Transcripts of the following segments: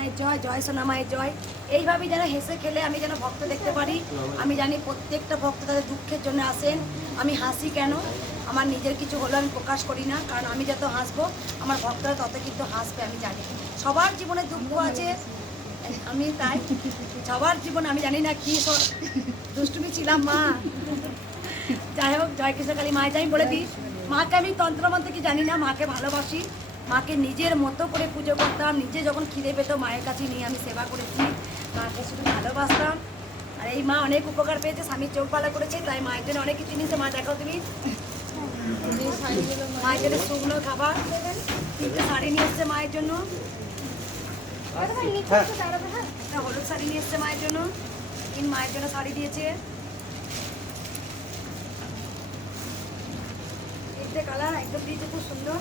মায়ের জয় জয়, সোনা মায়ের জয়। এইভাবে যেন হেসে খেলে আমি যেন ভক্ত দেখতে পারি। আমি জানি প্রত্যেকটা ভক্ত তাদের দুঃখের জন্য আসেন। আমি হাসি কেন? আমার নিজের কিছু হলো আমি প্রকাশ করি না, কারণ আমি যত হাসবো, আমার ভক্তরা তত কিন্তু হাসবে, আমি জানি। সবার জীবনে দুঃখ আছে, আমি তাই। সবার জীবন, আমি জানি না কি দুষ্টুমি ছিলাম, মা। যাই হোক, জয় কৃষ্ণকালী মায়ের আমি বলে দিই। মাকে আমি তন্ত্রমন্ত্র কি জানি না, মাকে ভালোবাসি। মাকে নিজের মতো করে পুজো করতাম নিজে যখন খিদে পেতো মায়ের কাছে নিয়ে আমি সেবা করেছি। মাকে শুধু ভালোবাসতাম। আর এই মা অনেক উপকার পেয়েছে স্বামীর চোখ ভালো করেছে তাই মায়ের জন্য অনেক কিছু নিয়েছে মা দেখাও তুমি। মায়ের জন্য শুকনো খাবার তিনটে শাড়ি নিয়ে এসছে মায়ের জন্য। একটা হলুদ শাড়ি নিয়ে এসছে মায়ের জন্য। তিন মায়ের জন্য শাড়ি দিয়েছে। তিনটে কালার একদম দিয়েছে খুব সুন্দর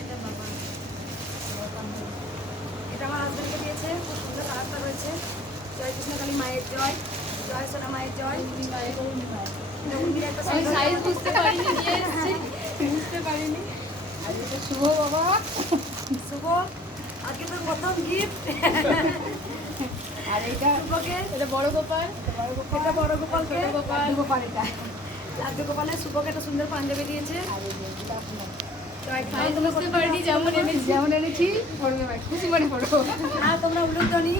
এটা বাবা এটা আমার হাজব্যান্ডকে দিয়েছে খুব সুন্দর কালারটা রয়েছে জয় মায়ের জয় জয় সোনা মায়ের জয় শুভ বাবা। শুভ। আজকে তোর প্রথম গিফট আর এটা শুভকে এটা বড় গোপাল। এটা বড় গোপালকে ছোট গোপাল। গোপাল এটা। লাড্ডু গোপালের শুভকে একটা সুন্দর পাঞ্জাবি দিয়েছে। যেমন এনেছি। যেমন এনেছি পড়বে খুশি মনে পড়ো। আর তোমরা উলুধ্বনি।